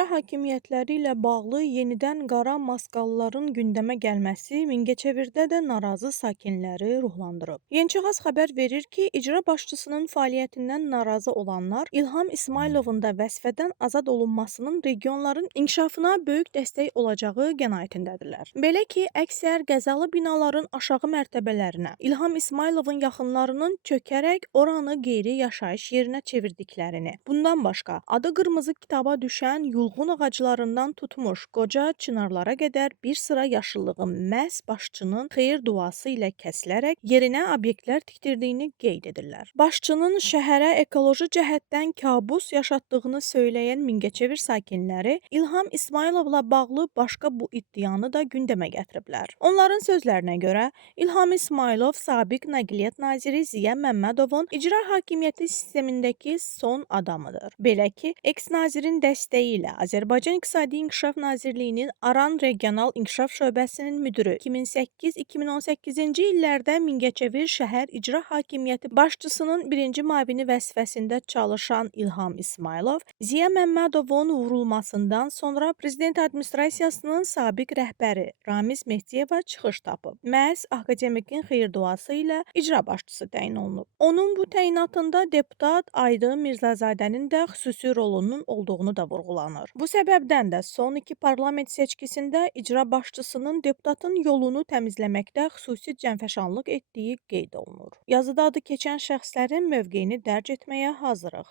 icra hakimiyyətləri ilə bağlı yenidən qara maskalıların gündəmə gəlməsi Mingəçevirdə də narazı sakinləri ruhlandırıb. Yeniçığaz xəbər verir ki, icra başçısının fəaliyyətindən narazı olanlar İlham İsmayılovun da vəzifədən azad olunmasının regionların inkişafına böyük dəstək olacağı qənaətindədirlər. Belə ki, əksər qəzalı binaların aşağı mərtəbələrinə İlham İsmayılovun yaxınlarının çökərək oranı qeyri-yaşayış yerinə çevirdiklərini, bundan başqa adı qırmızı kitaba düşən yulğun ağaclarından tutmuş qoca çınarlara qədər bir sıra yaşıllığın məhz başçının xeyir duası ilə kəsilərək yerinə obyektlər tikdirdiyini qeyd edirlər. Başçının şəhərə ekoloji cəhətdən kabus yaşatdığını söyləyən Mingəçevir sakinləri İlham İsmayılovla bağlı başqa bu iddianı da gündəmə gətiriblər. Onların sözlərinə görə İlham İsmayılov sabiq Nəqliyyat naziri Ziya Məmmədovun icra hakimiyyəti sistemindəki son adamıdır. Belə ki, eks-nazirin dəstəyi ilə Azərbaycan İqtisadi İnkişaf Nazirliyinin Aran Regional İnkişaf Şöbəsinin müdürü 2008-2018-ci illərdə Mingəçevir şəhər icra hakimiyyəti başçısının birinci müavini vəzifəsində çalışan İlham İsmayılov, Ziya Məmmədovun vurulmasından sonra Prezident Administrasiyasının sabiq rəhbəri Ramiz Mehdiyeva çıxış tapıb. Məhz akademikin xeyir-duası ilə icra başçısı təyin olunub. Onun bu təyinatında deputat Aydın Mirzazadənin də xüsusi rolunun olduğunu da vurğulanır. Bu səbəbdən də son iki parlament seçkisində icra başçısının deputatın yolunu təmizləməkdə xüsusi cənfəşanlıq etdiyi qeyd olunur. Yazıda adı keçən şəxslərin mövqeyini dərc etməyə hazırıq.